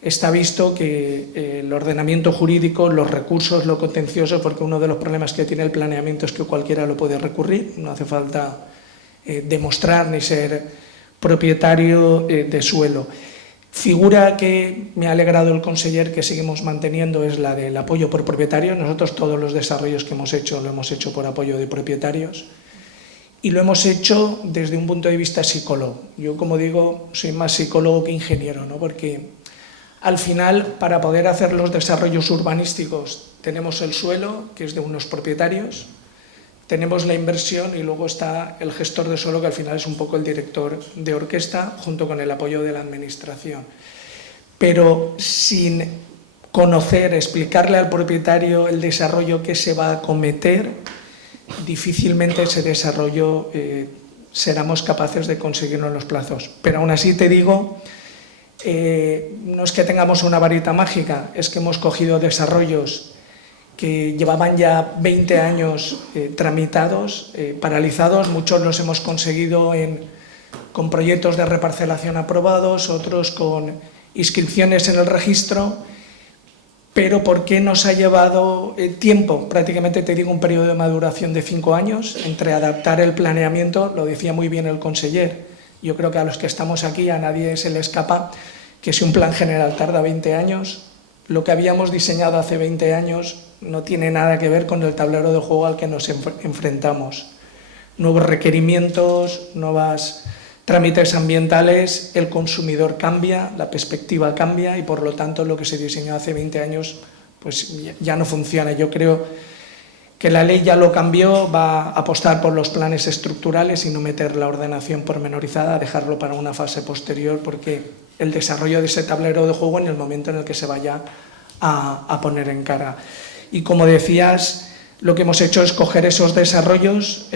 está visto que el ordenamiento jurídico, los recursos, lo contencioso, porque uno de los problemas que tiene el planeamiento es que cualquiera lo puede recurrir, no hace falta demostrar ni ser propietario de suelo. Figura que me ha alegrado el conseller que seguimos manteniendo es la del apoyo por propietarios. Nosotros todos los desarrollos que hemos hecho lo hemos hecho por apoyo de propietarios y lo hemos hecho desde un punto de vista psicólogo. Yo, como digo, soy más psicólogo que ingeniero, ¿no? Porque al final, para poder hacer los desarrollos urbanísticos, tenemos el suelo, que es de unos propietarios, tenemos la inversión y luego está el gestor de suelo, que al final es un poco el director de orquesta, junto con el apoyo de la administración. Pero sin conocer, explicarle al propietario el desarrollo que se va a acometer, difícilmente ese desarrollo seremos capaces de conseguirlo en los plazos. Pero aún así te digo, no es que tengamos una varita mágica, es que hemos cogido desarrollos que llevaban ya 20 años tramitados, paralizados, muchos los hemos conseguido con proyectos de reparcelación aprobados, otros con inscripciones en el registro, pero ¿por qué nos ha llevado tiempo? Prácticamente te digo un periodo de maduración de 5 años entre adaptar el planeamiento, lo decía muy bien el conseller. Yo creo que a los que estamos aquí a nadie se le escapa que si un plan general tarda 20 años, lo que habíamos diseñado hace 20 años no tiene nada que ver con el tablero de juego al que nos enfrentamos. Nuevos requerimientos, nuevos trámites ambientales, el consumidor cambia, la perspectiva cambia y por lo tanto lo que se diseñó hace 20 años pues ya no funciona. Yo creo que la ley ya lo cambió, va a apostar por los planes estructurales y no meter la ordenación pormenorizada, dejarlo para una fase posterior, porque el desarrollo de ese tablero de juego en el momento en el que se vaya a poner en cara. Y como decías, lo que hemos hecho es coger esos desarrollos,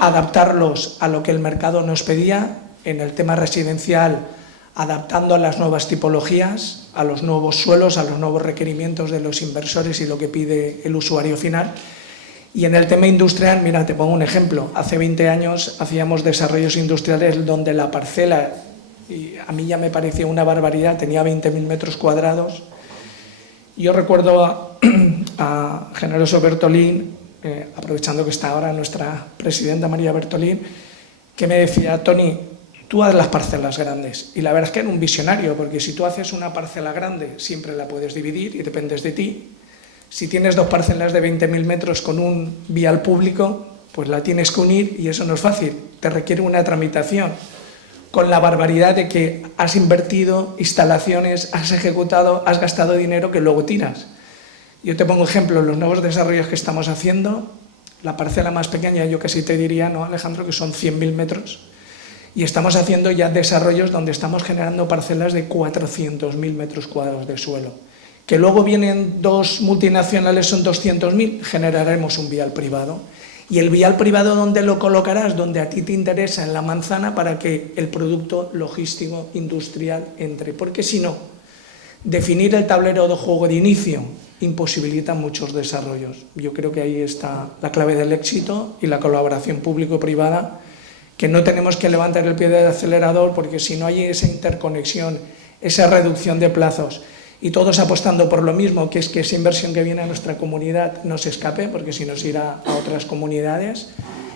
adaptarlos a lo que el mercado nos pedía, en el tema residencial, adaptando a las nuevas tipologías, a los nuevos suelos, a los nuevos requerimientos de los inversores y lo que pide el usuario final. Y en el tema industrial, mira, te pongo un ejemplo. Hace 20 años hacíamos desarrollos industriales donde la parcela, y a mí ya me parecía una barbaridad, tenía 20.000 metros cuadrados. Yo recuerdo a Generoso Bertolín, aprovechando que está ahora nuestra presidenta María Bertolín, que me decía, Toni, tú haz las parcelas grandes. Y la verdad es que era un visionario, porque si tú haces una parcela grande, siempre la puedes dividir y dependes de ti. Si tienes 2 parcelas de 20.000 metros con un vial público, pues la tienes que unir y eso no es fácil, te requiere una tramitación. Con la barbaridad de que has invertido instalaciones, has ejecutado, has gastado dinero que luego tiras. Yo te pongo ejemplo, los nuevos desarrollos que estamos haciendo, la parcela más pequeña, yo casi te diría, ¿no, Alejandro?, que son 100.000 metros. Y estamos haciendo ya desarrollos donde estamos generando parcelas de 400.000 metros cuadrados de suelo. Que luego vienen 2 multinacionales, son 200.000, generaremos un vial privado. Y el vial privado, ¿dónde lo colocarás? Donde a ti te interesa, en la manzana, para que el producto logístico industrial entre. Porque si no, definir el tablero de juego de inicio imposibilita muchos desarrollos. Yo creo que ahí está la clave del éxito y la colaboración público-privada, que no tenemos que levantar el pie del acelerador, porque si no hay esa interconexión, esa reducción de plazos, y todos apostando por lo mismo, que es que esa inversión que viene a nuestra comunidad no se escape, porque si no se irá a otras comunidades,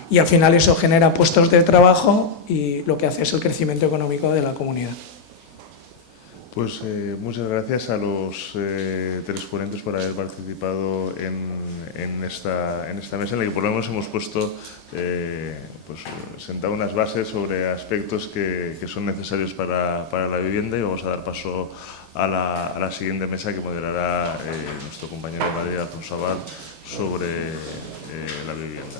y al final eso genera puestos de trabajo y lo que hace es el crecimiento económico de la comunidad. Pues muchas gracias a los 3 ponentes por haber participado en esta mesa en la que por lo menos hemos puesto, pues, sentado unas bases sobre aspectos que son necesarios para la vivienda, y vamos a dar paso a la siguiente mesa que moderará nuestro compañero de Madrid, Alfonso Abad, sobre la vivienda.